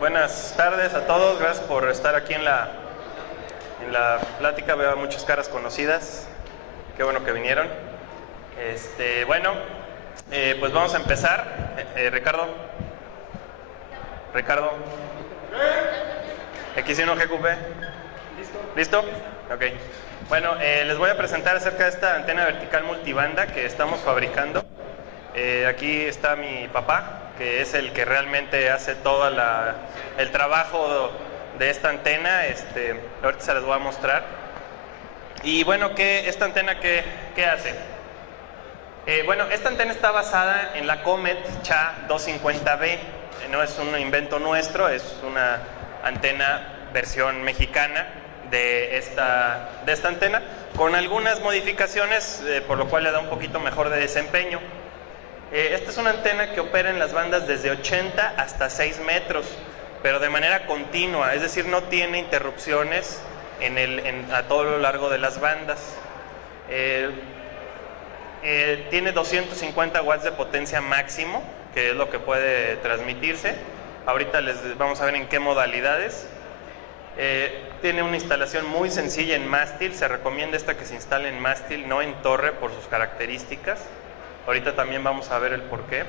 Buenas tardes a todos, gracias por estar aquí en la plática. Veo muchas caras conocidas, qué bueno que vinieron. Pues vamos a empezar. Ricardo. X1 GQP. ¿Listo? Ok. Bueno, les voy a presentar acerca de esta antena vertical multibanda que estamos fabricando. Aquí está mi papá, que es el que realmente hace todo el trabajo de esta antena. Ahorita se les voy a mostrar. Y bueno, esta antena qué hace? Bueno, esta antena está basada en la Comet CHA-250B. No es un invento nuestro, es una antena versión mexicana de esta antena, con algunas modificaciones, por lo cual le da un poquito mejor de desempeño. Esta es una antena que opera en las bandas desde 80 hasta 6 metros, pero de manera continua, es decir, no tiene interrupciones a todo lo largo de las bandas. Tiene 250 watts de potencia máximo, que es lo que puede transmitirse. Ahorita les vamos a ver en qué modalidades. Tiene una instalación muy sencilla en mástil. Se recomienda que se instale en mástil, no en torre, por sus características. Ahorita también vamos a ver el porqué.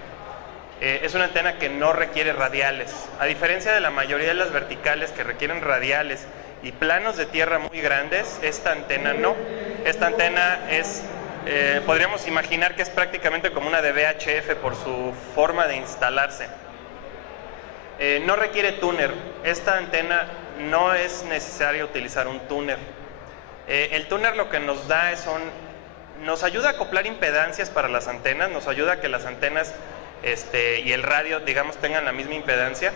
Es una antena que no requiere radiales. A diferencia de la mayoría de las verticales que requieren radiales y planos de tierra muy grandes, esta antena no. Esta antena podríamos imaginar que es prácticamente como una de VHF por su forma de instalarse. No requiere túner. Esta antena no es necesario utilizar un túner. El túner lo que nos da nos ayuda a acoplar impedancias para las antenas, nos ayuda a que las antenas y el radio, digamos, tengan la misma impedancia,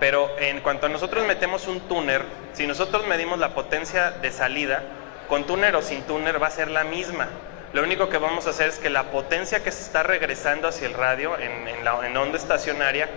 pero en cuanto a nosotros metemos un túner, si nosotros medimos la potencia de salida, con túner o sin túner va a ser la misma. Lo único que vamos a hacer es que la potencia que se está regresando hacia el radio en onda estacionaria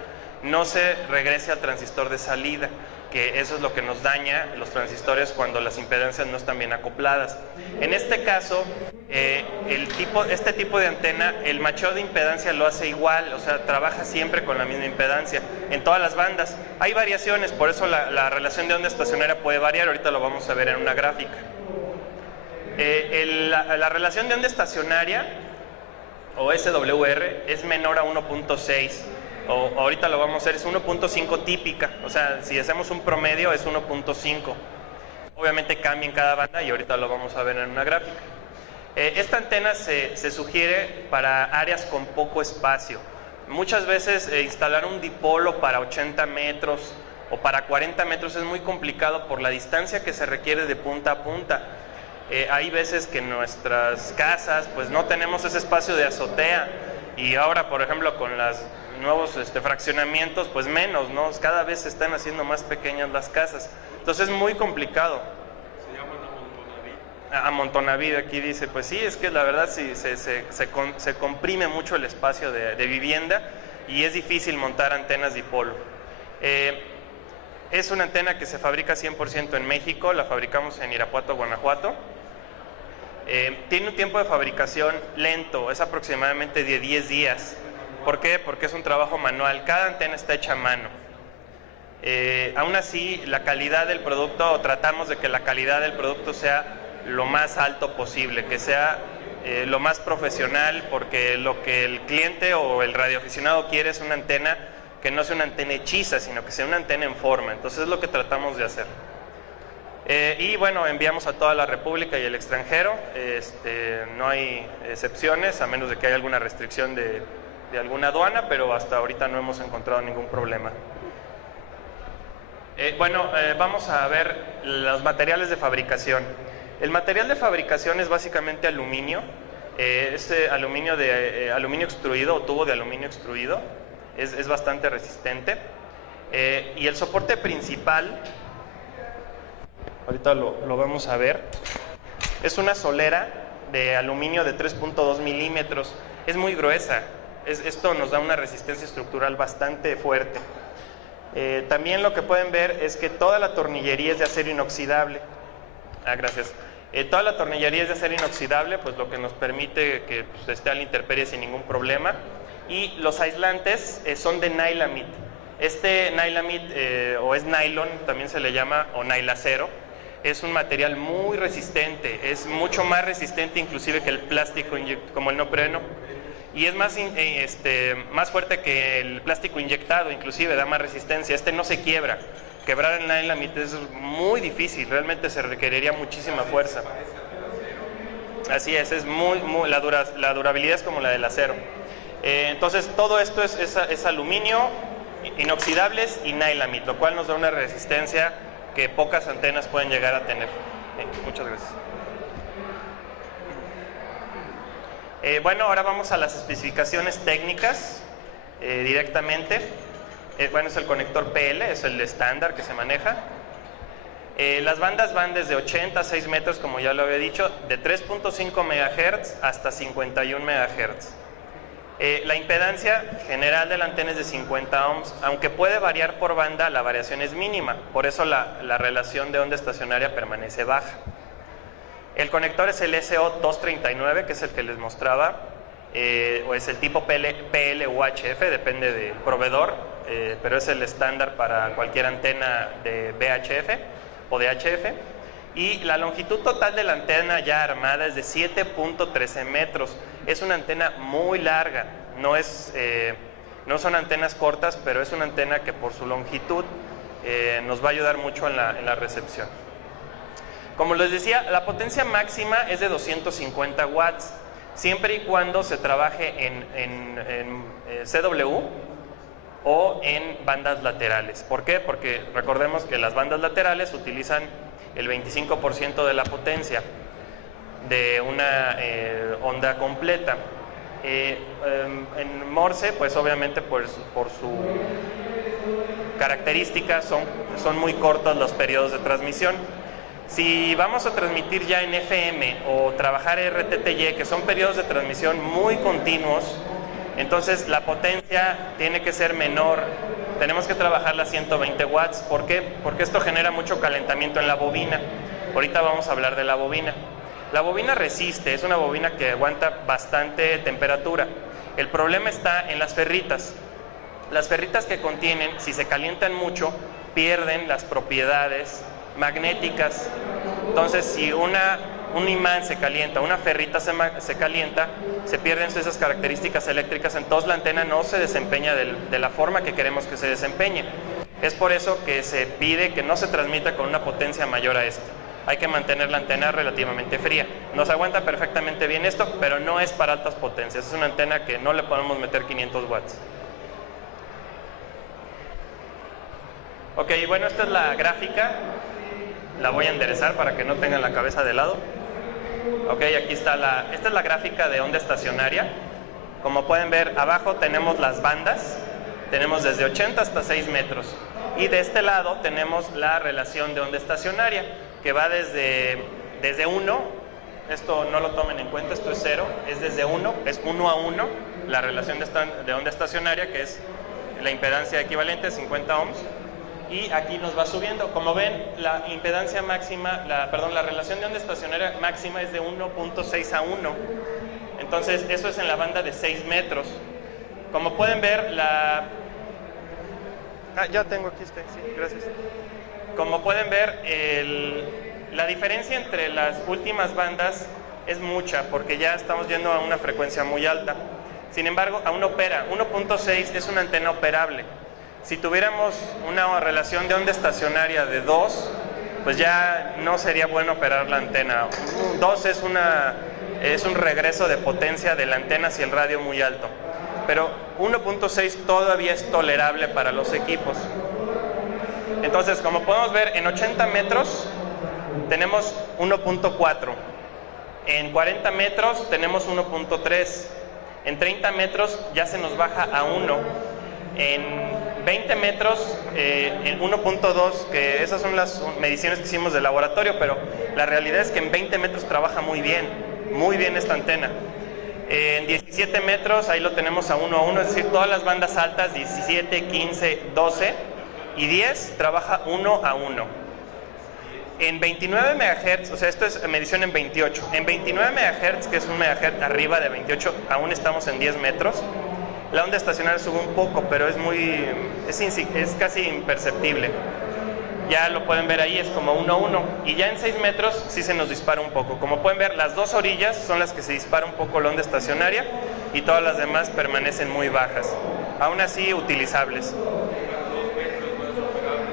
no se regrese al transistor de salida, que eso es lo que nos daña los transistores cuando las impedancias no están bien acopladas. En este caso, este tipo de antena, el macheo de impedancia lo hace igual, o sea, trabaja siempre con la misma impedancia en todas las bandas. Hay variaciones, por eso la relación de onda estacionaria puede variar, ahorita lo vamos a ver en una gráfica. La relación de onda estacionaria, o SWR, es menor a 1.6. Ahorita lo vamos a hacer, es 1.5 típica, o sea, si hacemos un promedio es 1.5. Obviamente cambia en cada banda y ahorita lo vamos a ver en una gráfica. Esta antena se sugiere para áreas con poco espacio. Muchas veces instalar un dipolo para 80 metros o para 40 metros es muy complicado por la distancia que se requiere de punta a punta. Hay veces que en nuestras casas pues no tenemos ese espacio de azotea, y ahora, por ejemplo, con los nuevos fraccionamientos, pues menos, ¿no? Cada vez se están haciendo más pequeñas las casas. Entonces es muy complicado. Se llaman Amontonavid, aquí dice, pues sí, es que la verdad sí, se comprime mucho el espacio de vivienda y es difícil montar antenas dipolo. Es una antena que se fabrica 100% en México, la fabricamos en Irapuato, Guanajuato. Tiene un tiempo de fabricación lento, es aproximadamente de 10 días. ¿Por qué? Porque es un trabajo manual, cada antena está hecha a mano. Aún así, la calidad del producto, o tratamos de que la calidad del producto sea lo más alto posible, que sea lo más profesional, porque lo que el cliente o el radioaficionado quiere es una antena que no sea una antena hechiza, sino que sea una antena en forma. Entonces es lo que tratamos de hacer. Y bueno, enviamos a toda la República y el extranjero. No hay excepciones, a menos de que haya alguna restricción de alguna aduana, pero hasta ahorita no hemos encontrado ningún problema. Vamos a ver los materiales de fabricación. El material de fabricación es básicamente aluminio. Aluminio extruido o tubo de aluminio extruido. Es bastante resistente. Y el soporte principal, ahorita lo vamos a ver, es una solera de aluminio de 3.2 milímetros. Es muy gruesa. Esto nos da una resistencia estructural bastante fuerte. También lo que pueden ver es que toda la tornillería es de acero inoxidable. Gracias. Toda la tornillería es de acero inoxidable, pues lo que nos permite que esté a la intemperie sin ningún problema. Y los aislantes son de Nylamit. Este Nylamid, o es nylon, también se le llama, o nylacero, es un material muy resistente, es mucho más resistente inclusive que el plástico como el neopreno, y es más fuerte que el plástico inyectado, inclusive da más resistencia. Este no se quiebra. Quebrar el Nylamid es muy difícil, realmente se requeriría muchísima fuerza. Así es la durabilidad es como la del acero. Entonces todo esto es aluminio, inoxidables y Nylamid, lo cual nos da una resistencia que pocas antenas pueden llegar a tener. Muchas gracias. Bueno, ahora vamos a las especificaciones técnicas directamente. Bueno, es el conector PL, es el estándar que se maneja. Las bandas van desde 80 a 6 metros, como ya lo había dicho, de 3.5 MHz hasta 51 MHz. La impedancia general de la antena es de 50 ohms, aunque puede variar por banda, la variación es mínima, por eso la relación de onda estacionaria permanece baja. El conector es el SO239, que es el que les mostraba, o es el tipo PL o HF, depende del proveedor, pero es el estándar para cualquier antena de VHF o de HF. Y la longitud total de la antena ya armada es de 7.13 metros. Es una antena muy larga, no son antenas cortas, pero es una antena que por su longitud nos va a ayudar mucho en la recepción. Como les decía, la potencia máxima es de 250 watts, siempre y cuando se trabaje en CW o en bandas laterales. ¿Por qué? Porque recordemos que las bandas laterales utilizan el 25% de la potencia de una onda completa. En Morse, pues obviamente por su característica son muy cortos los periodos de transmisión. Si vamos a transmitir ya en FM o trabajar RTTY, que son periodos de transmisión muy continuos, entonces la potencia tiene que ser menor. Tenemos que trabajar a 120 watts. ¿Por qué? Porque esto genera mucho calentamiento en la bobina. Ahorita vamos a hablar de la bobina. La bobina resiste, es una bobina que aguanta bastante temperatura. El problema está en las ferritas. Las ferritas que contienen, si se calientan mucho, pierden las propiedades magnéticas. Entonces, si un imán se calienta, una ferrita se calienta, se pierden esas características eléctricas, entonces la antena no se desempeña de la forma que queremos que se desempeñe. Es por eso que se pide que no se transmita con una potencia mayor a esta. Hay que mantener la antena relativamente fría. Nos aguanta perfectamente bien esto, pero no es para altas potencias. Es una antena que no le podemos meter 500 watts. Ok, bueno, esta es la gráfica. La voy a enderezar para que no tengan la cabeza de lado. Ok, aquí está esta es la gráfica de onda estacionaria. Como pueden ver, abajo tenemos las bandas. Tenemos desde 80 hasta 6 metros. Y de este lado tenemos la relación de onda estacionaria, que va desde 1, esto no lo tomen en cuenta, esto es 0, es desde 1, es 1 a 1, la relación de onda estacionaria, que es la impedancia equivalente, 50 ohms. Y aquí nos va subiendo. Como ven, la impedancia máxima, la relación de onda estacionaria máxima es de 1.6 a 1. Entonces, eso es en la banda de 6 metros. Como pueden ver, ya tengo aquí sí, gracias. Como pueden ver, la diferencia entre las últimas bandas es mucha, porque ya estamos yendo a una frecuencia muy alta. Sin embargo, aún opera. 1.6 es una antena operable. Si tuviéramos una relación de onda estacionaria de 2, pues ya no sería bueno operar la antena. 2 es un regreso de potencia de la antena hacia el radio muy alto. Pero 1.6 todavía es tolerable para los equipos. Entonces, como podemos ver, en 80 metros tenemos 1.4. En 40 metros tenemos 1.3. En 30 metros ya se nos baja a 1. En 20 metros, en 1.2, que esas son las mediciones que hicimos de laboratorio, pero la realidad es que en 20 metros trabaja muy bien esta antena. En 17 metros, ahí lo tenemos a 1 a 1, es decir, todas las bandas altas, 17, 15, 12 y 10, trabaja 1 a 1. En 29 MHz, o sea, esto es medición en 28. En 29 MHz, que es un megahertz arriba de 28, aún estamos en 10 metros. La onda estacionaria sube un poco, pero es casi imperceptible. Ya lo pueden ver ahí, es como 1:1. Y ya en 6 metros sí se nos dispara un poco. Como pueden ver, las dos orillas son las que se dispara un poco la onda estacionaria y todas las demás permanecen muy bajas. Aún así, utilizables.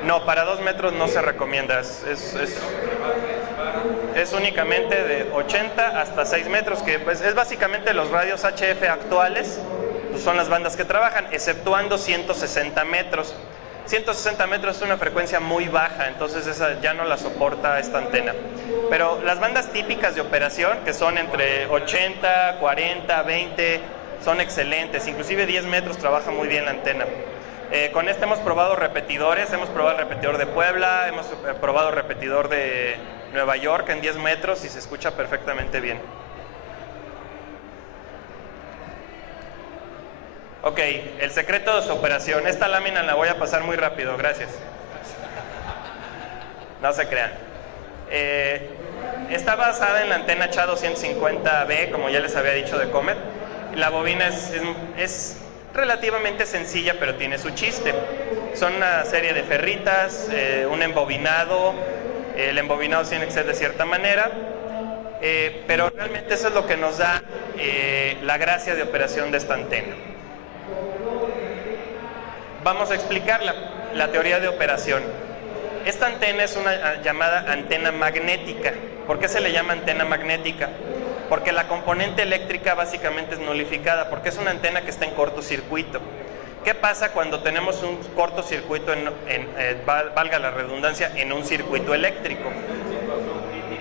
No, para 2 metros no se recomienda. Es únicamente de 80 hasta 6 metros, que pues, es básicamente los radios HF actuales, pues son las bandas que trabajan, exceptuando 160 metros. 160 metros es una frecuencia muy baja, entonces esa ya no la soporta esta antena. Pero las bandas típicas de operación, que son entre 80, 40, 20, son excelentes. Inclusive 10 metros trabaja muy bien la antena. Con este hemos probado repetidores, hemos probado el repetidor de Puebla, hemos probado el repetidor de Nueva York en 10 metros y se escucha perfectamente bien. Ok, el secreto de su operación. Esta lámina la voy a pasar muy rápido, gracias. No se crean. Está basada en la antena CHA-250B, como ya les había dicho, de Comet. La bobina es relativamente sencilla, pero tiene su chiste. Son una serie de ferritas, un embobinado. El embobinado tiene que ser de cierta manera, pero realmente eso es lo que nos da la gracia de operación de esta antena. Vamos a explicar la teoría de operación. Esta antena es una llamada antena magnética. ¿Por qué se le llama antena magnética? Porque la componente eléctrica básicamente es nulificada, porque es una antena que está en cortocircuito. ¿Qué pasa cuando tenemos un cortocircuito, valga la redundancia, en un circuito eléctrico?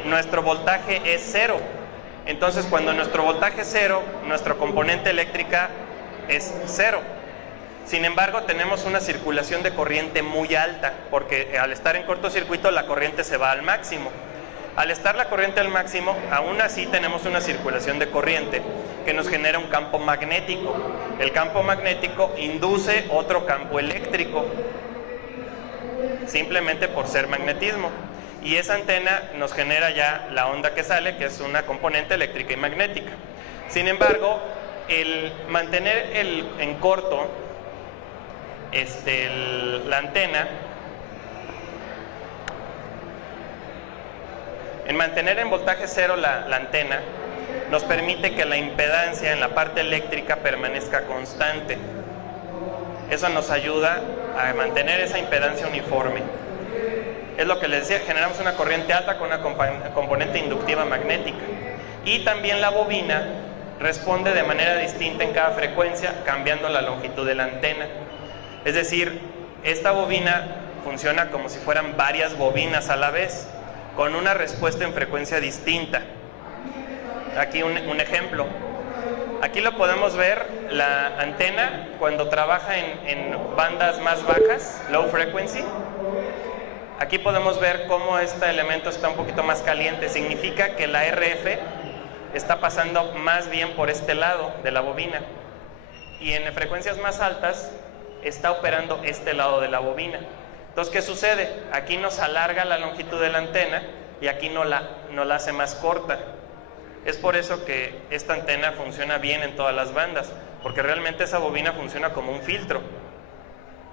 Nuestro voltaje es 0. Entonces, cuando nuestro voltaje es 0, nuestra componente eléctrica es 0. Sin embargo, tenemos una circulación de corriente muy alta, porque al estar en cortocircuito la corriente se va al máximo. Al estar la corriente al máximo, aún así tenemos una circulación de corriente que nos genera un campo magnético. El campo magnético induce otro campo eléctrico, simplemente por ser magnetismo. Y esa antena nos genera ya la onda que sale, que es una componente eléctrica y magnética. Sin embargo, el mantener en corto la antena, en mantener en voltaje 0 la antena, nos permite que la impedancia en la parte eléctrica permanezca constante. Eso nos ayuda a mantener esa impedancia uniforme. Es lo que les decía, generamos una corriente alta con una componente inductiva magnética. Y también la bobina responde de manera distinta en cada frecuencia, cambiando la longitud de la antena. Es decir, esta bobina funciona como si fueran varias bobinas a la vez, con una respuesta en frecuencia distinta. Aquí un ejemplo. Aquí lo podemos ver, la antena cuando trabaja en bandas más bajas, low frequency. Aquí podemos ver cómo este elemento está un poquito más caliente. Significa que la RF está pasando más bien por este lado de la bobina. Y en frecuencias más altas está operando este lado de la bobina. Entonces, ¿qué sucede? Aquí nos alarga la longitud de la antena y aquí no la hace más corta. Es por eso que esta antena funciona bien en todas las bandas, porque realmente esa bobina funciona como un filtro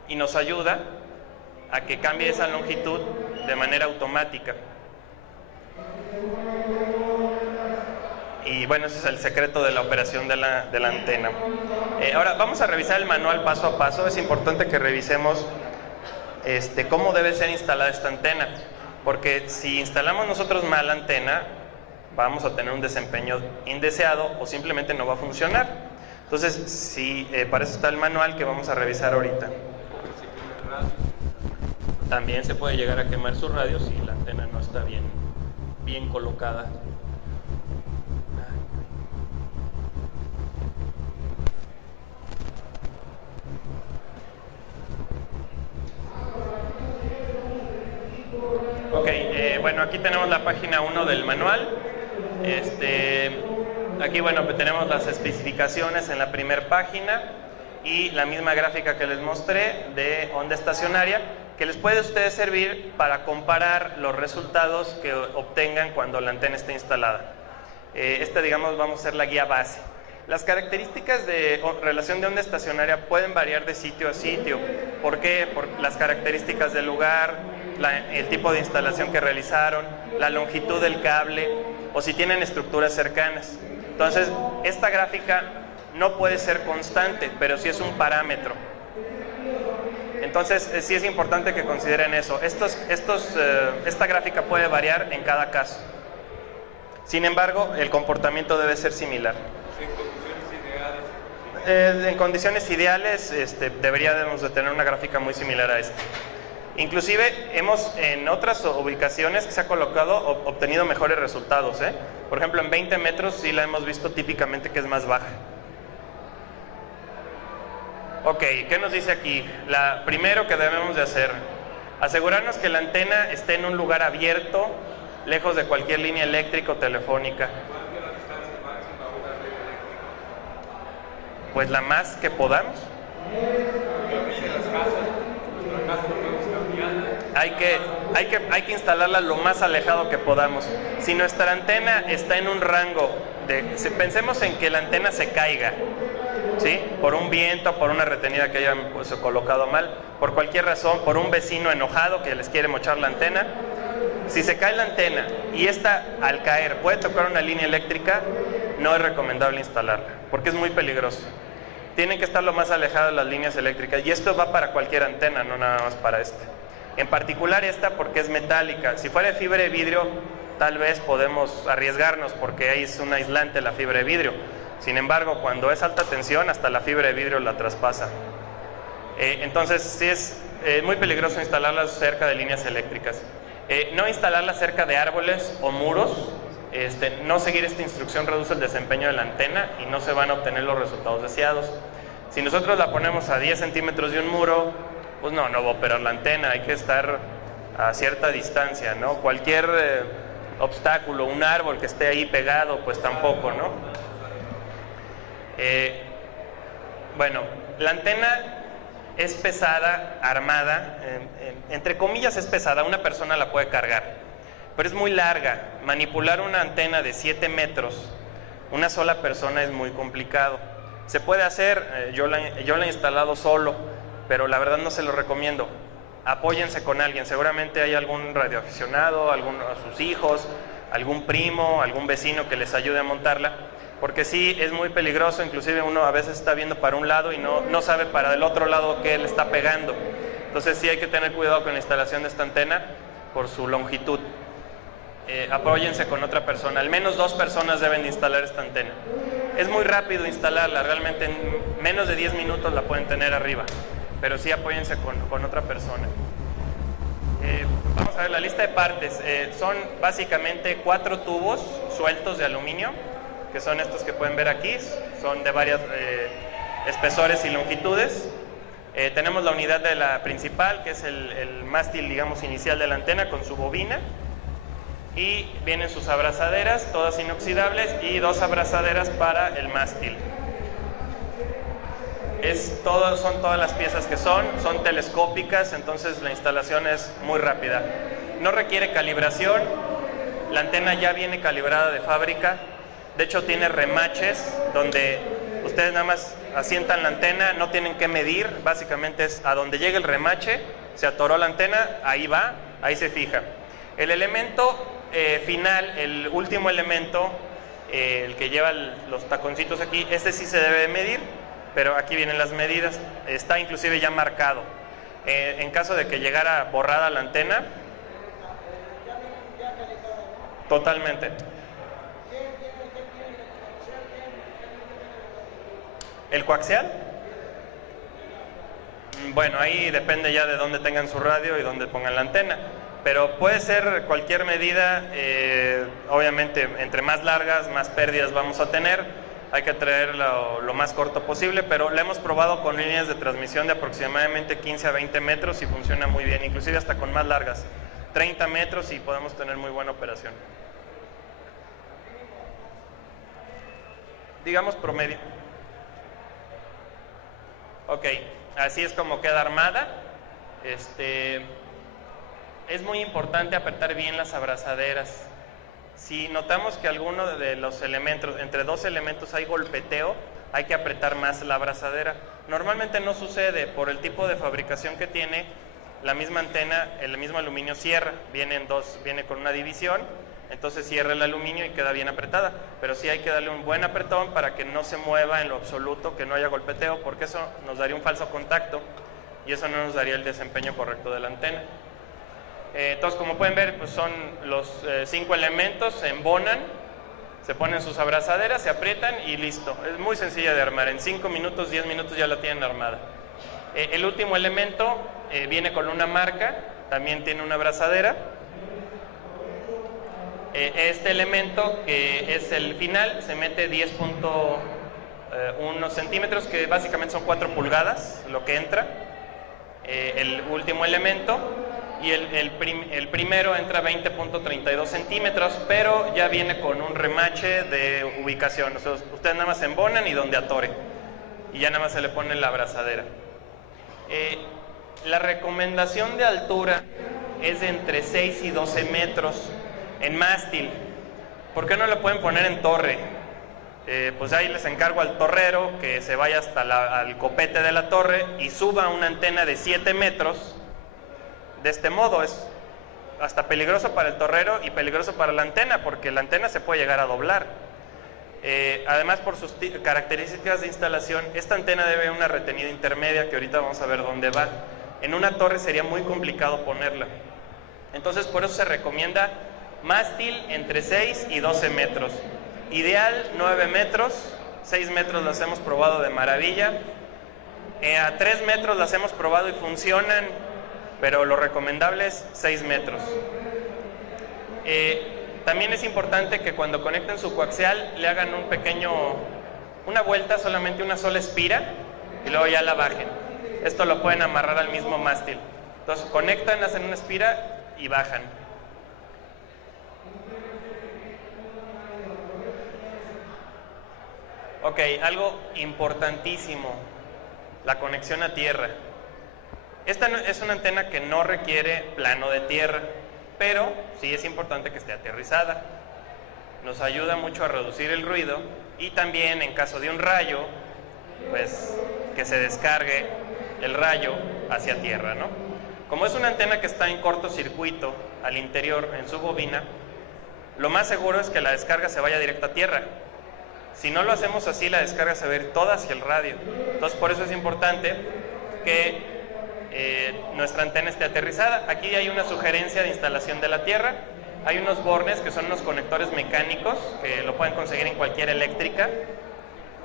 y nos ayuda a que cambie esa longitud de manera automática. Y bueno, ese es el secreto de la operación de la antena. Ahora vamos a revisar el manual paso a paso. Es importante que revisemos cómo debe ser instalada esta antena, porque si instalamos nosotros mal la antena, vamos a tener un desempeño indeseado o simplemente no va a funcionar. Entonces, para eso está el manual que vamos a revisar ahorita. También se puede llegar a quemar su radio si la antena no está bien colocada. Ok, bueno, aquí tenemos la página 1 del manual. Aquí, bueno, tenemos las especificaciones en la primera página y la misma gráfica que les mostré de onda estacionaria, que les puede a ustedes servir para comparar los resultados que obtengan cuando la antena esté instalada. Digamos, vamos a hacer la guía base. Las características de relación de onda estacionaria pueden variar de sitio a sitio. ¿Por qué? Por las características del lugar, el tipo de instalación que realizaron, la longitud del cable o si tienen estructuras cercanas. Entonces, esta gráfica no puede ser constante, pero sí es un parámetro. Entonces, sí es importante que consideren eso. Esta gráfica puede variar en cada caso. Sin embargo, el comportamiento debe ser similar. En condiciones ideales deberíamos de tener una gráfica muy similar a esta. Inclusive en otras ubicaciones que se ha colocado obtenido mejores resultados, ¿eh? Por ejemplo, en 20 metros sí la hemos visto típicamente que es más baja. Ok, ¿qué nos dice aquí? Primero que debemos de hacer, asegurarnos que la antena esté en un lugar abierto, lejos de cualquier línea eléctrica o telefónica. Pues la más que podamos. Hay que instalarla lo más alejado que podamos. Si nuestra antena está en un rango pensemos en que la antena se caiga, ¿sí? Por un viento, por una retenida que hayan colocado mal, por cualquier razón, por un vecino enojado que les quiere mochar la antena. Si se cae la antena y esta al caer puede tocar una línea eléctrica, no es recomendable instalarla, porque es muy peligroso. Tienen que estar lo más alejadas de las líneas eléctricas, y esto va para cualquier antena, no nada más para esta. En particular esta porque es metálica. Si fuera de fibra de vidrio, tal vez podemos arriesgarnos porque ahí es un aislante la fibra de vidrio. Sin embargo, cuando es alta tensión, hasta la fibra de vidrio la traspasa. Entonces, sí es muy peligroso instalarlas cerca de líneas eléctricas. No instalarlas cerca de árboles o muros. No seguir esta instrucción reduce el desempeño de la antena y no se van a obtener los resultados deseados. Si nosotros la ponemos a 10 centímetros de un muro, pues no va a operar la antena. Hay que estar a cierta distancia, ¿no? Cualquier obstáculo, un árbol que esté ahí pegado, pues tampoco, ¿no? Bueno, la antena es pesada, armada, entre comillas es pesada, una persona la puede cargar, pero es muy larga. Manipular una antena de 7 metros, una sola persona, es muy complicado. Se puede hacer, yo la he instalado solo, pero la verdad no se lo recomiendo. Apóyense con alguien, seguramente hay algún radioaficionado, a sus hijos, algún primo, algún vecino que les ayude a montarla, porque sí, es muy peligroso. Inclusive uno a veces está viendo para un lado y no sabe para el otro lado qué le está pegando. Entonces sí hay que tener cuidado con la instalación de esta antena por su longitud. Apóyense con otra persona, al menos 2 personas deben de instalar esta antena. Es muy rápido instalarla, realmente en menos de 10 minutos la pueden tener arriba, pero sí apóyense con otra persona. Vamos a ver la lista de partes. Son básicamente 4 tubos sueltos de aluminio, que son estos que pueden ver aquí, son de varios espesores y longitudes. Tenemos la unidad de la principal, que es el mástil, digamos, inicial de la antena con su bobina, y vienen sus abrazaderas, todas inoxidables, y 2 abrazaderas para el mástil. Son todas las piezas que son telescópicas, entonces la instalación es muy rápida. No requiere calibración, la antena ya viene calibrada de fábrica. De hecho tiene remaches donde ustedes nada más asientan la antena, no tienen que medir, básicamente es a donde llegue el remache, se atoró la antena, ahí va, ahí se fija. El elemento final, el último elemento, el que lleva los taconcitos aquí, este sí se debe de medir, pero aquí vienen las medidas, está inclusive ya marcado. En caso de que llegara borrada la antena, totalmente. ¿El coaxial? Bueno, ahí depende ya de dónde tengan su radio y dónde pongan la antena, pero puede ser cualquier medida. Obviamente entre más largas, más pérdidas vamos a tener. Hay que traerlo lo más corto posible, pero la hemos probado con líneas de transmisión de aproximadamente 15 a 20 metros y funciona muy bien, inclusive hasta con más largas, 30 metros, y podemos tener muy buena operación. Digamos promedio. Ok, así es como queda armada. Es muy importante apretar bien las abrazaderas. Si notamos que alguno de los elementos, entre dos elementos hay golpeteo, hay que apretar más la abrazadera. Normalmente no sucede por el tipo de fabricación que tiene. La misma antena, el mismo aluminio cierra, viene con una división, entonces cierra el aluminio y queda bien apretada, pero sí hay que darle un buen apretón para que no se mueva en lo absoluto, que no haya golpeteo, porque eso nos daría un falso contacto y eso no nos daría el desempeño correcto de la antena. Entonces, como pueden ver, pues son los 5 elementos, se embonan, se ponen sus abrazaderas, se aprietan y listo. Es muy sencilla de armar, en 5 minutos, 10 minutos ya la tienen armada. El último elemento viene con una marca, también tiene una abrazadera. Este elemento, que es el final, se mete 10.1 centímetros, que básicamente son 4 pulgadas, lo que entra. El último elemento, y el primero entra 20.32 centímetros, pero ya viene con un remache de ubicación. O sea, ustedes nada más embonan y donde atore, y ya nada más se le pone la abrazadera. La recomendación de altura es de entre 6 y 12 metros en mástil. ¿Por qué no lo pueden poner en torre? Pues ahí les encargo al torrero que se vaya hasta al copete de la torre y suba una antena de 7 metros. De este modo es hasta peligroso para el torrero y peligroso para la antena, porque la antena se puede llegar a doblar. Además, por sus características de instalación, esta antena debe una retenida intermedia, que ahorita vamos a ver dónde va. En una torre sería muy complicado ponerla. Entonces, por eso se recomienda mástil entre 6 y 12 metros. Ideal 9 metros, 6 metros las hemos probado de maravilla. A 3 metros las hemos probado y funcionan, pero lo recomendable es 6 metros. También es importante que cuando conecten su coaxial le hagan una vuelta, solamente una sola espira, y luego ya la bajen. Esto lo pueden amarrar al mismo mástil. Entonces conectan, hacen una espira y bajan. Ok, algo importantísimo, la conexión a tierra. Esta es una antena que no requiere plano de tierra, pero sí es importante que esté aterrizada. Nos ayuda mucho a reducir el ruido y también en caso de un rayo, pues que se descargue el rayo hacia tierra, ¿no? Como es una antena que está en cortocircuito al interior en su bobina, lo más seguro es que la descarga se vaya directo a tierra. Si no lo hacemos así, la descarga se va a ir toda hacia el radio. Entonces, por eso es importante que nuestra antena esté aterrizada. Aquí hay una sugerencia de instalación de la tierra. Hay unos bornes que son unos conectores mecánicos que lo pueden conseguir en cualquier eléctrica.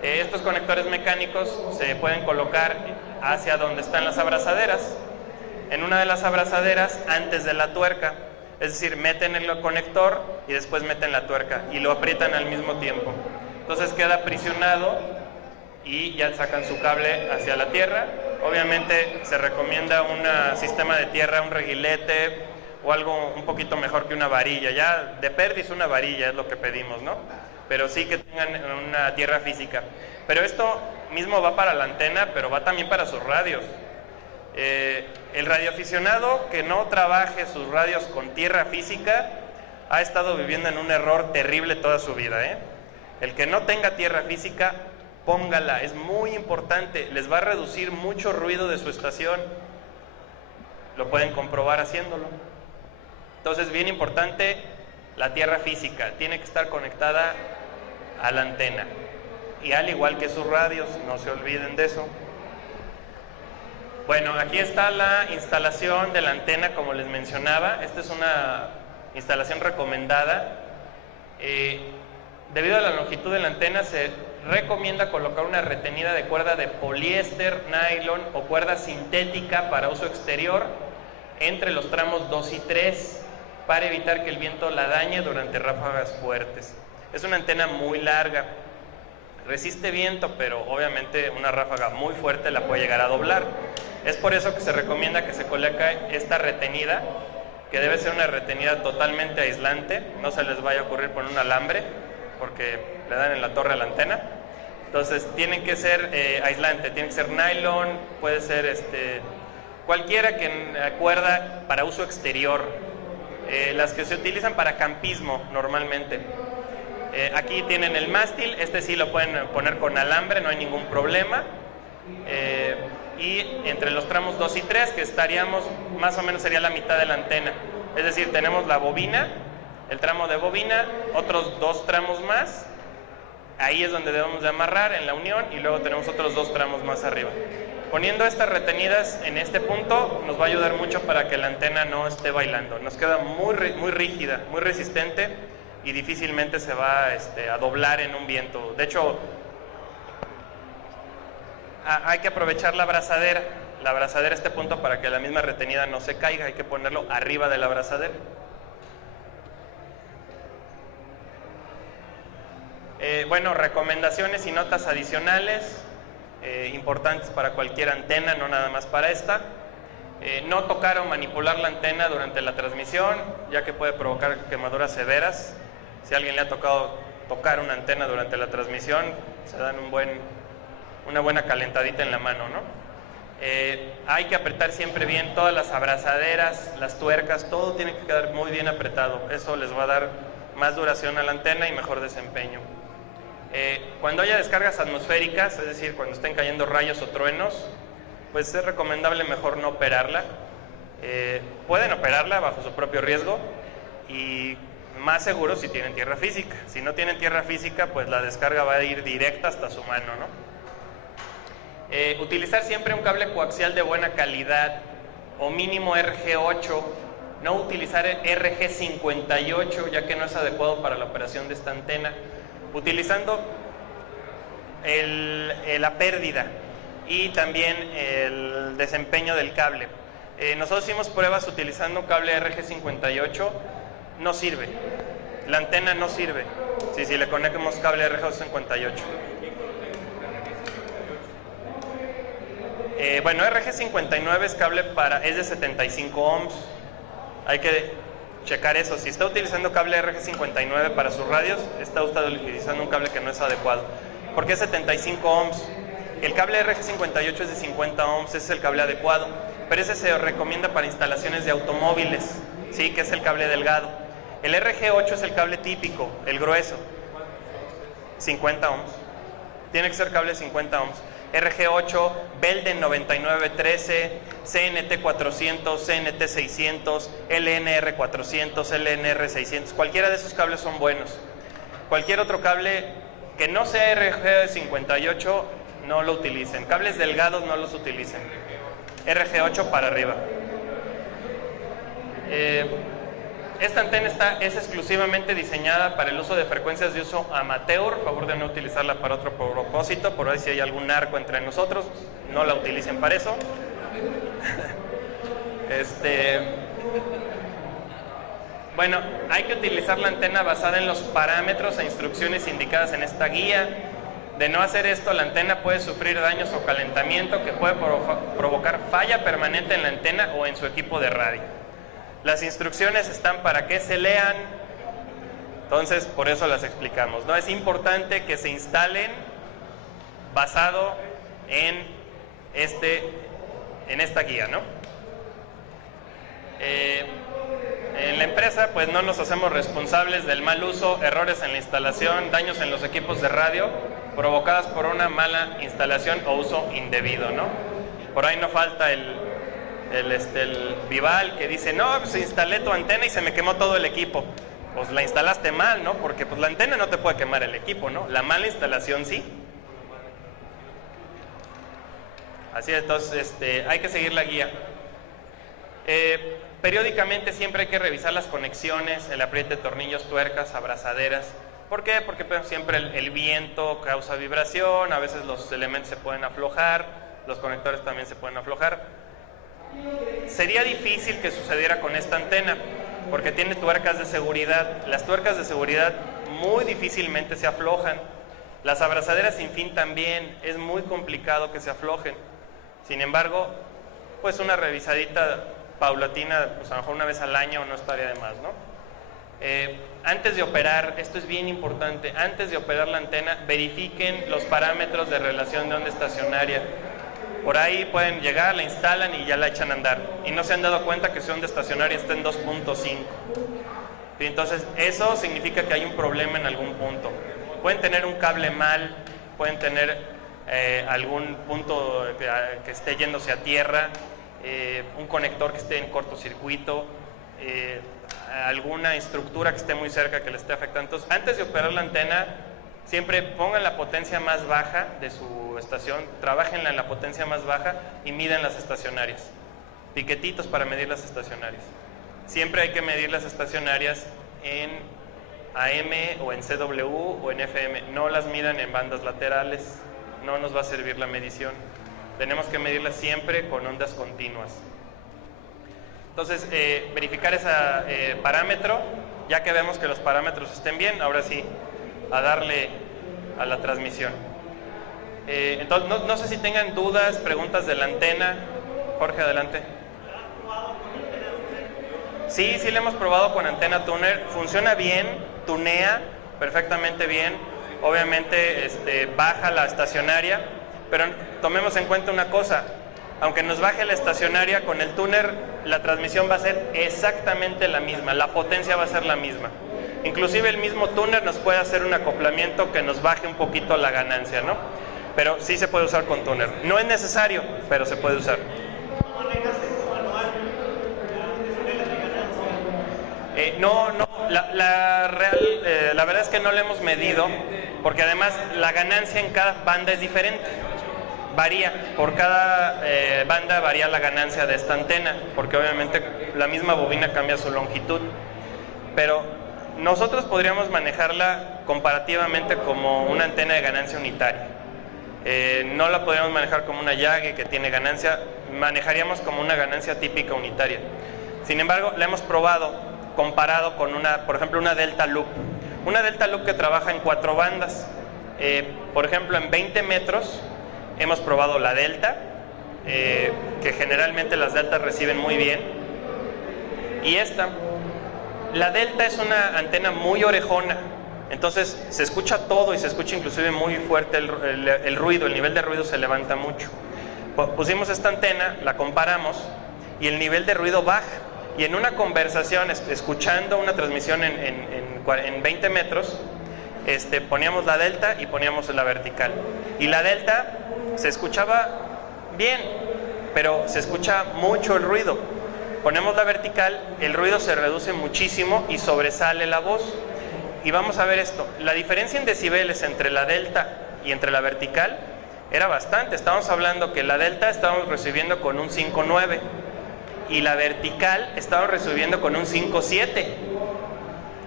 Estos conectores mecánicos se pueden colocar hacia donde están las abrazaderas. En una de las abrazaderas antes de la tuerca. Es decir, meten el conector y después meten la tuerca y lo aprietan al mismo tiempo. Entonces queda aprisionado y ya sacan su cable hacia la tierra. Obviamente se recomienda un sistema de tierra, un reguilete o algo un poquito mejor que una varilla. Ya de perdiz una varilla es lo que pedimos, ¿no? Pero sí que tengan una tierra física. Pero esto mismo va para la antena, pero va también para sus radios. El radioaficionado que no trabaje sus radios con tierra física ha estado viviendo en un error terrible toda su vida, ¿eh? El que no tenga tierra física, póngala, es muy importante, les va a reducir mucho ruido de su estación. Lo pueden comprobar haciéndolo. Entonces, bien importante, la tierra física tiene que estar conectada a la antena. Y al igual que sus radios, no se olviden de eso. Bueno, aquí está la instalación de la antena, como les mencionaba. Esta es una instalación recomendada. Debido a la longitud de la antena, se recomienda colocar una retenida de cuerda de poliéster, nylon o cuerda sintética para uso exterior entre los tramos 2 y 3 para evitar que el viento la dañe durante ráfagas fuertes. Es una antena muy larga, resiste viento, pero obviamente una ráfaga muy fuerte la puede llegar a doblar. Es por eso que se recomienda que se coloque esta retenida, que debe ser una retenida totalmente aislante, no se les vaya a ocurrir poner un alambre, porque le dan en la torre a la antena. Entonces tienen que ser aislante, tiene que ser nylon, puede ser cualquiera que cuerda para uso exterior. las que se utilizan para campismo normalmente. Aquí tienen el mástil, este sí lo pueden poner con alambre, no hay ningún problema. Y entre los tramos 2 y 3, que estaríamos, más o menos sería la mitad de la antena. Es decir, tenemos la bobina, el tramo de bobina, otros 2 tramos más. Ahí es donde debemos de amarrar, en la unión, y luego tenemos otros 2 tramos más arriba. Poniendo estas retenidas en este punto nos va a ayudar mucho para que la antena no esté bailando. Nos queda muy rígida, muy resistente y difícilmente se va a doblar en un viento. De hecho, hay que aprovechar la abrazadera este punto para que la misma retenida no se caiga. Hay que ponerlo arriba de la abrazadera. Bueno, recomendaciones y notas adicionales importantes para cualquier antena, no nada más para esta. No tocar o manipular la antena durante la transmisión, ya que puede provocar quemaduras severas. Si a alguien le ha tocado tocar una antena durante la transmisión, se dan una buena calentadita en la mano, ¿no? Hay que apretar siempre bien todas las abrazaderas, las tuercas, todo tiene que quedar muy bien apretado. Eso les va a dar más duración a la antena y mejor desempeño. Cuando haya descargas atmosféricas, es decir, cuando estén cayendo rayos o truenos, pues es recomendable mejor no operarla. Pueden operarla bajo su propio riesgo y más seguro si tienen tierra física. Si no tienen tierra física, pues la descarga va a ir directa hasta su mano, ¿no? Utilizar siempre un cable coaxial de buena calidad o mínimo RG8, no utilizar RG58 ya que no es adecuado para la operación de esta antena, utilizando la pérdida y también el desempeño del cable. Nosotros hicimos pruebas utilizando un cable RG58, no sirve, la antena no sirve si le conectamos cable RG58. Bueno, RG59 es cable es de 75 ohms. Hay que checar eso. Si está utilizando cable RG59 para sus radios, está usted utilizando un cable que no es adecuado. ¿Por qué 75 ohms? El cable RG58 es de 50 ohms, ese es el cable adecuado. Pero ese se recomienda para instalaciones de automóviles, ¿sí? Que es el cable delgado. El RG8 es el cable típico, el grueso. 50 ohms. Tiene que ser cable de 50 ohms. RG8, Belden 9913, CNT 400, CNT 600, LNR 400, LNR 600, cualquiera de esos cables son buenos. Cualquier otro cable que no sea RG58 no lo utilicen. Cables delgados no los utilicen. RG8 para arriba. Esta antena es exclusivamente diseñada para el uso de frecuencias de uso amateur. Favor de no utilizarla para otro propósito. Por ahí si hay algún narco entre nosotros, no la utilicen para eso. Bueno, hay que utilizar la antena basada en los parámetros e instrucciones indicadas en esta guía. De no hacer esto, la antena puede sufrir daños o calentamiento que puede provocar falla permanente en la antena o en su equipo de radio. Las instrucciones están para que se lean, entonces por eso las explicamos, ¿no? Es importante que se instalen basado en esta guía, ¿no? En la empresa pues no nos hacemos responsables del mal uso, errores en la instalación, daños en los equipos de radio provocadas por una mala instalación o uso indebido, ¿no? Por ahí no falta el Vival que dice, no, pues instalé tu antena y se me quemó todo el equipo. Pues la instalaste mal, ¿no? Porque pues la antena no te puede quemar el equipo, ¿no? La mala instalación sí. Así es, entonces hay que seguir la guía. Periódicamente siempre hay que revisar las conexiones, el apriete de tornillos, tuercas, abrazaderas. ¿Por qué? Porque pues, siempre el viento causa vibración, a veces los elementos se pueden aflojar, los conectores también se pueden aflojar. Sería difícil que sucediera con esta antena, porque tiene tuercas de seguridad. Las tuercas de seguridad muy difícilmente se aflojan. Las abrazaderas sin fin también, es muy complicado que se aflojen. Sin embargo, pues una revisadita paulatina, pues a lo mejor una vez al año no estaría de más, ¿no? Antes de operar, esto es bien importante, antes de operar la antena, verifiquen los parámetros de relación de onda estacionaria. Por ahí pueden llegar, la instalan y ya la echan a andar. Y no se han dado cuenta que su onda estacionaria está en 2.5. Y entonces eso significa que hay un problema en algún punto. Pueden tener un cable mal, pueden tener algún punto que esté yéndose a tierra, un conector que esté en cortocircuito, alguna estructura que esté muy cerca que le esté afectando. Entonces, antes de operar la antena, siempre pongan la potencia más baja de su estación, trabajenla en la potencia más baja y midan las estacionarias. Piquetitos para medir las estacionarias. Siempre hay que medir las estacionarias en AM o en CW o en FM. No las midan en bandas laterales, no nos va a servir la medición. Tenemos que medirlas siempre con ondas continuas. Entonces, verificar ese parámetro, ya que vemos que los parámetros estén bien, ahora sí, a darle a la transmisión. Entonces, no sé si tengan dudas, preguntas de la antena. Jorge, adelante. Sí, sí la hemos probado con antena tuner, funciona bien, tunea perfectamente bien, obviamente baja la estacionaria, pero tomemos en cuenta una cosa, aunque nos baje la estacionaria, con el tuner la transmisión va a ser exactamente la misma, la potencia va a ser la misma. Inclusive el mismo tuner nos puede hacer un acoplamiento que nos baje un poquito la ganancia, ¿no? Pero sí se puede usar con tuner. No es necesario, pero se puede usar. No, la verdad es que no la hemos medido, porque además la ganancia en cada banda es diferente. Varía, por cada banda varía la ganancia de esta antena, porque obviamente la misma bobina cambia su longitud. Pero nosotros podríamos manejarla comparativamente como una antena de ganancia unitaria. No la podríamos manejar como una Yagi que tiene ganancia, manejaríamos como una ganancia típica unitaria. Sin embargo, la hemos probado, comparado con por ejemplo, una Delta Loop. Una Delta Loop que trabaja en 4 bandas. Por ejemplo, en 20 metros hemos probado la Delta, que generalmente las Deltas reciben muy bien. Y la Delta es una antena muy orejona, entonces se escucha todo y se escucha inclusive muy fuerte el ruido, el nivel de ruido se levanta mucho. Pusimos esta antena, la comparamos y el nivel de ruido baja. Y en una conversación, escuchando una transmisión en 20 metros, poníamos la Delta y poníamos la vertical. Y la Delta se escuchaba bien, pero se escucha mucho el ruido. Ponemos la vertical, el ruido se reduce muchísimo y sobresale la voz. Y vamos a ver esto, la diferencia en decibeles entre la Delta y entre la vertical era bastante. Estábamos hablando que la Delta estábamos recibiendo con un 5.9 y la vertical estábamos recibiendo con un 5.7.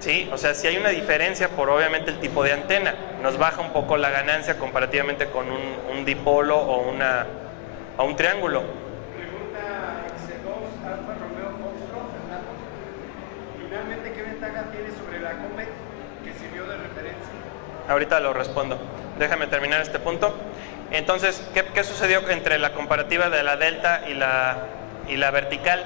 ¿Sí? O sea, si hay una diferencia por obviamente el tipo de antena. Nos baja un poco la ganancia comparativamente con un dipolo o un triángulo. Pregunta X2 Alfa Romeo Foxtrot Fernando. Finalmente, ¿qué ventaja tiene sobre la Comet que sirvió de referencia? Ahorita lo respondo. Déjame terminar este punto. Entonces, ¿qué sucedió entre la comparativa de la Delta y la vertical?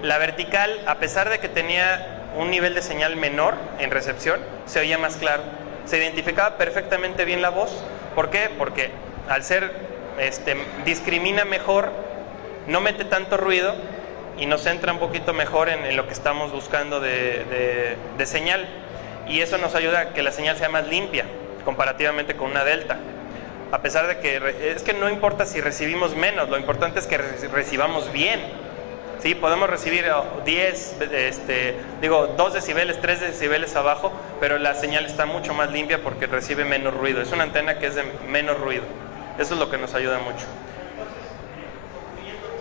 La vertical, a pesar de que tenía un nivel de señal menor en recepción, se oía más claro. Se identificaba perfectamente bien la voz. ¿Por qué? Porque al ser, discrimina mejor, no mete tanto ruido y nos centra un poquito mejor en lo que estamos buscando de señal. Y eso nos ayuda a que la señal sea más limpia, comparativamente con una Delta. A pesar de que, es que no importa si recibimos menos, lo importante es que recibamos bien. Sí, podemos recibir 2 decibeles, 3 decibeles abajo, pero la señal está mucho más limpia porque recibe menos ruido. Es una antena que es de menos ruido. Eso es lo que nos ayuda mucho.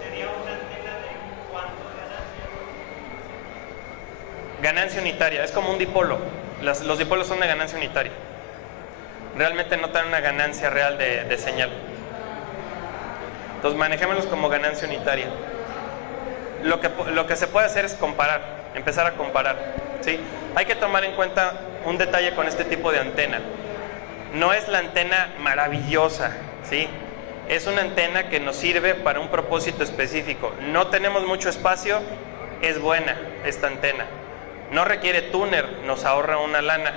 ¿Sería una antena de cuánto ganancia? Ganancia unitaria, es como un dipolo. Los dipolos son de ganancia unitaria. Realmente no dan una ganancia real de señal. Entonces manejémoslos como ganancia unitaria. Lo que se puede hacer es comparar, empezar a comparar, ¿sí? Hay que tomar en cuenta un detalle con este tipo de antena. No es la antena maravillosa, ¿sí? Es una antena que nos sirve para un propósito específico. No tenemos mucho espacio, es buena esta antena. No requiere tuner, nos ahorra una lana.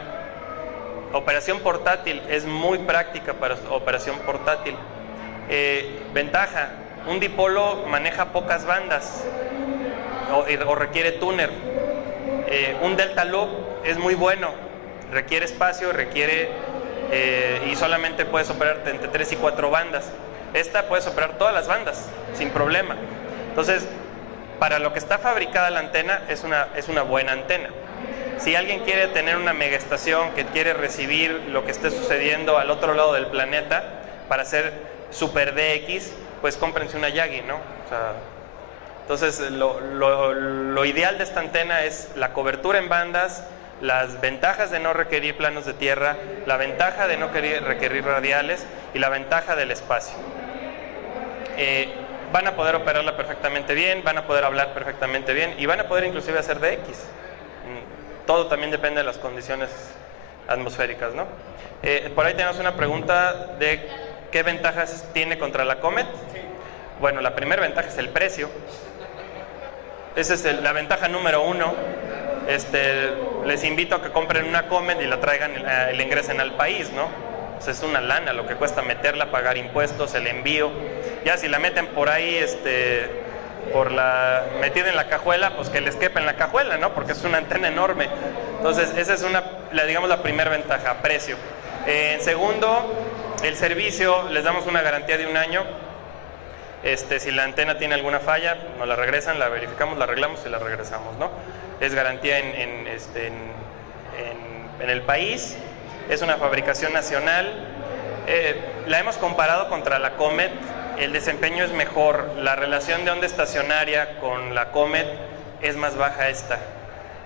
Operación portátil, es muy práctica para operación portátil. Ventaja, un dipolo maneja pocas bandas o requiere tuner. Un delta loop es muy bueno, requiere espacio, y solamente puedes operar entre 3 y 4 bandas. Esta puedes operar todas las bandas sin problema. Entonces, para lo que está fabricada la antena, es una buena antena. Si alguien quiere tener una megaestación que quiere recibir lo que esté sucediendo al otro lado del planeta para hacer super DX, pues cómprense una Yagi, ¿no? O sea, entonces, lo ideal de esta antena es la cobertura en bandas, las ventajas de no requerir planos de tierra, la ventaja de no requerir radiales y la ventaja del espacio. Van a poder operarla perfectamente bien, van a poder hablar perfectamente bien y van a poder inclusive hacer DX. Todo también depende de las condiciones atmosféricas, ¿no? Por ahí tenemos una pregunta de qué ventajas tiene contra la Comet. Bueno, la primera ventaja es el precio. Esa es la ventaja número 1. Les invito a que compren una Comet y la traigan y la ingresen al país, ¿no? Pues es una lana lo que cuesta meterla, pagar impuestos, el envío. Ya si la meten por ahí, metida en la cajuela, pues que les quepa en la cajuela, ¿no? Porque es una antena enorme. Entonces, esa es digamos la primera ventaja, precio. En segundo, el servicio, les damos una garantía de 1 año. Si la antena tiene alguna falla, nos la regresan, la verificamos, la arreglamos y la regresamos, ¿no? Es garantía en el país, es una fabricación nacional. La hemos comparado contra la Comet, el desempeño es mejor, la relación de onda estacionaria con la Comet es más baja esta.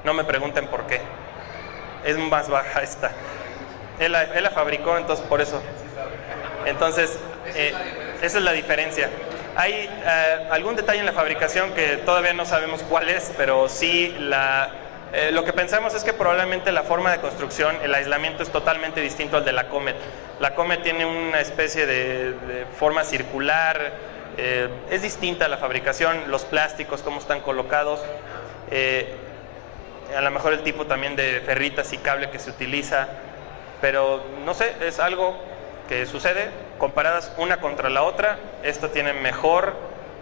No me pregunten por qué, es más baja esta. Él la fabricó, entonces por eso. Entonces, esa es la diferencia. Hay algún detalle en la fabricación que todavía no sabemos cuál es, pero sí lo que pensamos es que probablemente la forma de construcción, el aislamiento es totalmente distinto al de la Comet. La Comet tiene una especie de forma circular, es distinta la fabricación, los plásticos, cómo están colocados, a lo mejor el tipo también de ferritas y cable que se utiliza, pero no sé, es algo que sucede. Comparadas una contra la otra, esta tiene mejor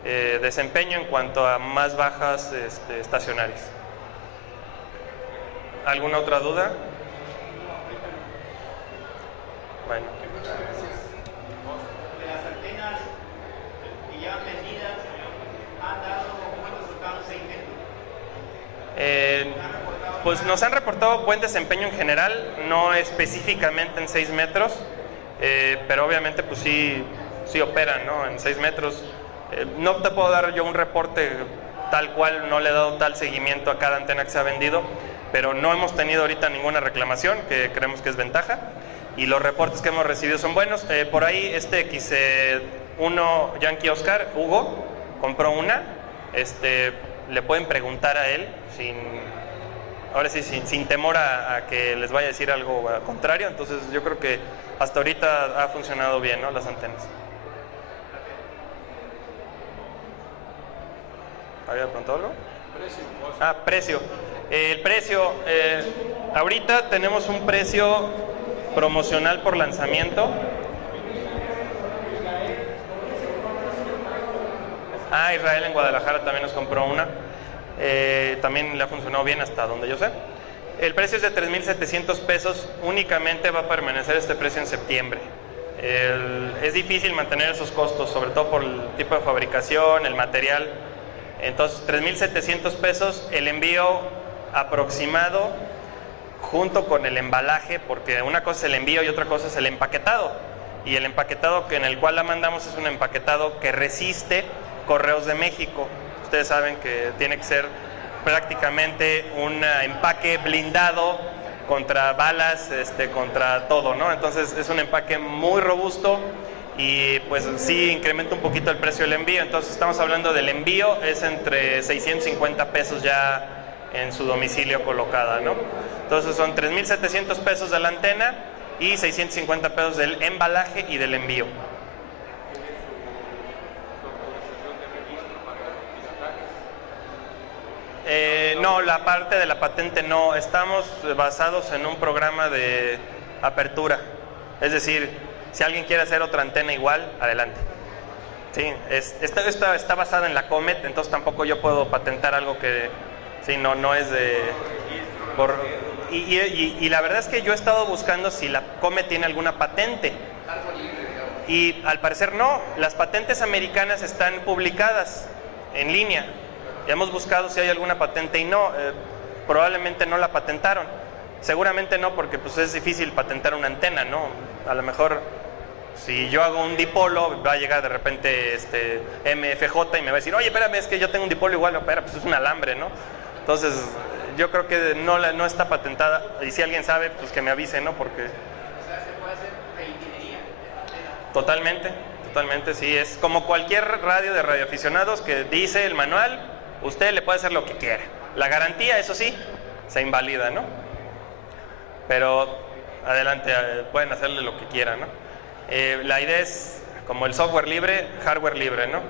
desempeño en cuanto a más bajas estacionarias. ¿Alguna otra duda? Bueno. De las antenas que llevan medidas, ¿han dado buenos resultados en 6 metros? Pues nos han reportado buen desempeño en general, no específicamente en 6 metros. Pero obviamente pues sí operan, ¿no? En 6 metros. No te puedo dar yo un reporte tal cual, no le he dado tal seguimiento a cada antena que se ha vendido, pero no hemos tenido ahorita ninguna reclamación, que creemos que es ventaja, y los reportes que hemos recibido son buenos. Por ahí X1 Yankee Oscar, Hugo, compró una, le pueden preguntar a él sin temor a que les vaya a decir algo contrario. Entonces yo creo que hasta ahorita ha funcionado bien, ¿no? Las antenas. ¿Había preguntado algo? Precio. El precio, ahorita tenemos un precio promocional por lanzamiento. Israel en Guadalajara también nos compró una. También le ha funcionado bien hasta donde yo sé. El precio es de 3,700 pesos, únicamente va a permanecer este precio en septiembre. Es difícil mantener esos costos, sobre todo por el tipo de fabricación, el material. Entonces, 3,700 pesos, el envío aproximado junto con el embalaje, porque una cosa es el envío y otra cosa es el empaquetado. Y el empaquetado en el cual la mandamos es un empaquetado que resiste Correos de México. Ustedes saben que tiene que ser prácticamente un empaque blindado contra balas, contra todo, ¿no? Entonces es un empaque muy robusto y pues sí incrementa un poquito el precio del envío. Entonces estamos hablando del envío, es entre 650 pesos ya en su domicilio colocada, ¿no? Entonces son 3,700 pesos de la antena y 650 pesos del embalaje y del envío. No, la parte de la patente no. Estamos basados en un programa de apertura. Es decir, si alguien quiere hacer otra antena igual, adelante. Sí, esta está basada en la Comet, entonces tampoco yo puedo patentar algo que sí, no es de... Y la verdad es que yo he estado buscando si la Comet tiene alguna patente. Y al parecer no, las patentes americanas están publicadas en línea. Ya hemos buscado si hay alguna patente y no, probablemente no la patentaron. Seguramente no, porque pues es difícil patentar una antena, ¿no? A lo mejor si yo hago un dipolo, va a llegar de repente MFJ y me va a decir, oye, espérame, es que yo tengo un dipolo igual, no, espera, pues es un alambre, ¿no? Entonces, yo creo que no está patentada, y si alguien sabe, pues que me avise, ¿no? Porque... O sea, se puede hacer reingeniería. Totalmente, sí. Es como cualquier radio de radioaficionados que dice el manual, usted le puede hacer lo que quiera. La garantía, eso sí, se invalida, ¿no? Pero adelante, pueden hacerle lo que quieran, ¿no? La idea es, como el software libre, hardware libre, ¿no?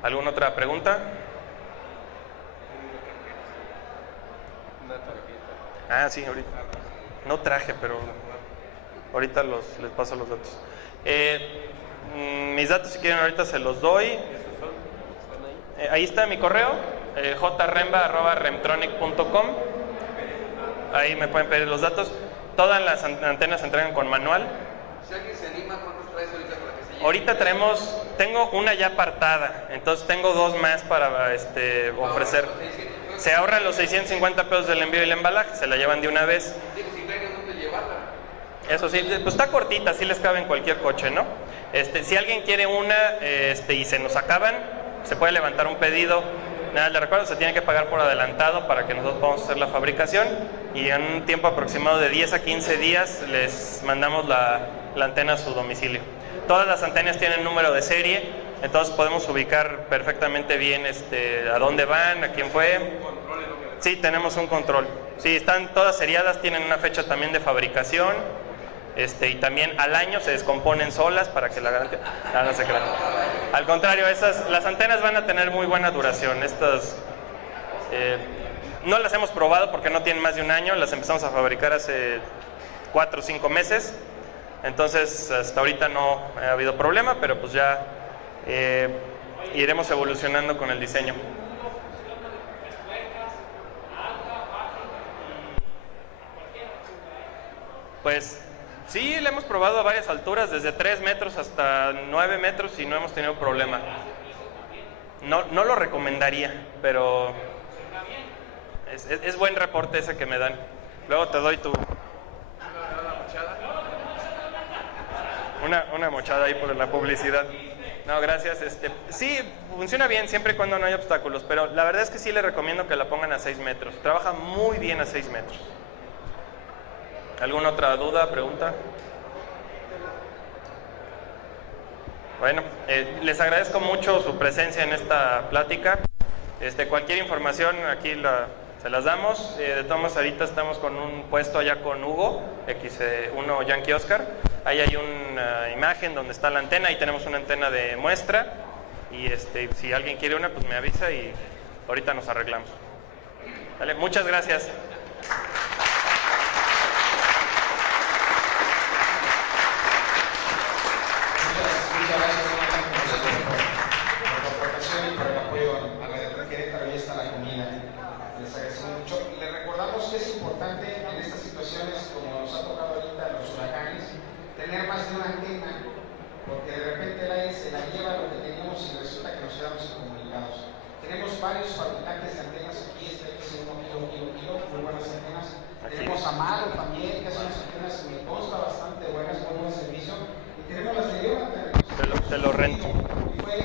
¿Alguna otra pregunta? Sí, ahorita. No traje, pero ahorita les paso los datos. Mis datos, si quieren, ahorita se los doy. Ahí está mi correo, jremba@remtronic.com. Ahí me pueden pedir los datos. Todas las antenas se entregan con manual. Si alguien se anima, ¿cuántos traes ahorita para que se lleve? Ahorita tengo una ya apartada, entonces tengo dos más para ofrecer. Se ahorran los 650 pesos del envío y el embalaje, se la llevan de una vez. Si traen dónde llevarla. Eso sí, pues está cortita, sí les cabe en cualquier coche, ¿no? Si alguien quiere una y se nos acaban, se puede levantar un pedido. Nada, les recuerdo, se tiene que pagar por adelantado para que nosotros podamos hacer la fabricación, y en un tiempo aproximado de 10 a 15 días les mandamos la antena a su domicilio. Todas las antenas tienen número de serie, entonces podemos ubicar perfectamente bien a dónde van, a quién fue. Sí, tenemos un control. Sí, están todas seriadas, tienen una fecha también de fabricación, y también al año se descomponen solas para que la garantía... No se crean. Al contrario, las antenas van a tener muy buena duración. Estas no las hemos probado porque no tienen más de un año, las empezamos a fabricar hace 4 o 5 meses, entonces hasta ahorita no ha habido problema, pero pues ya iremos evolucionando con el diseño. Pues sí, le hemos probado a varias alturas, desde 3 metros hasta 9 metros, y no hemos tenido problema. No lo recomendaría, pero es buen reporte ese que me dan. Luego te doy una mochada ahí por la publicidad. No, gracias. Sí, funciona bien siempre y cuando no hay obstáculos, pero la verdad es que sí le recomiendo que la pongan a 6 metros. Trabaja muy bien a 6 metros. ¿Alguna otra duda, pregunta? Bueno, les agradezco mucho su presencia en esta plática. Cualquier información aquí se las damos. De todas maneras, ahorita estamos con un puesto allá con Hugo, X1 Yankee Oscar. Ahí hay una imagen donde está la antena, y tenemos una antena de muestra. Y si alguien quiere una, pues me avisa y ahorita nos arreglamos. Vale, muchas gracias. Muchas gracias por la aportación y por el apoyo a la de Querétaro y esta la comida. Les agradecemos mucho. Les recordamos que es importante en estas situaciones, como nos ha tocado ahorita los huracanes, tener más de una antena, porque de repente el aire se la lleva lo que teníamos y resulta que nos quedamos incomunicados. Tenemos varios fabricantes de antenas aquí, X1, muy buenas antenas. Tenemos Amaro también, que son unas antenas que me consta bastante buenas, muy buen servicio. Y tenemos las de Jonathan. Te lo rento. Fue